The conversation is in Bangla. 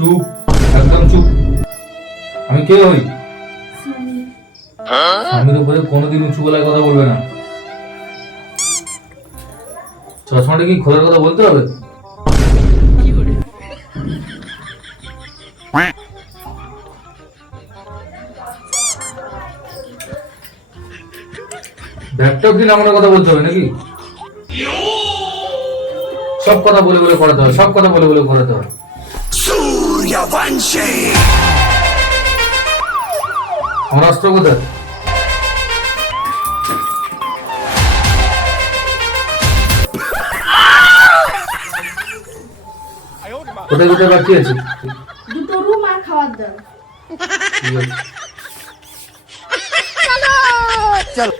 চুপ, একদম চুপ। আমি কে হই? স্বামীর উপরে কোনোদিন উঁচু গলায় কথা বলবে না। চশমাটা কি খোলার কথা বলতে হবে? ব্যাগটাও কি নামানোর কথা বলতে হবে নাকি? সব কথা বলে বলে করাতে হবে, সব কথা বলে বলে করাতে হবে। আমার অস্ত্র কোথায়? কোথায় কোথায় বাকি আছে? দুটো রুম আর খাওয়ার দাওয়ার। ঠিক আছে। চলো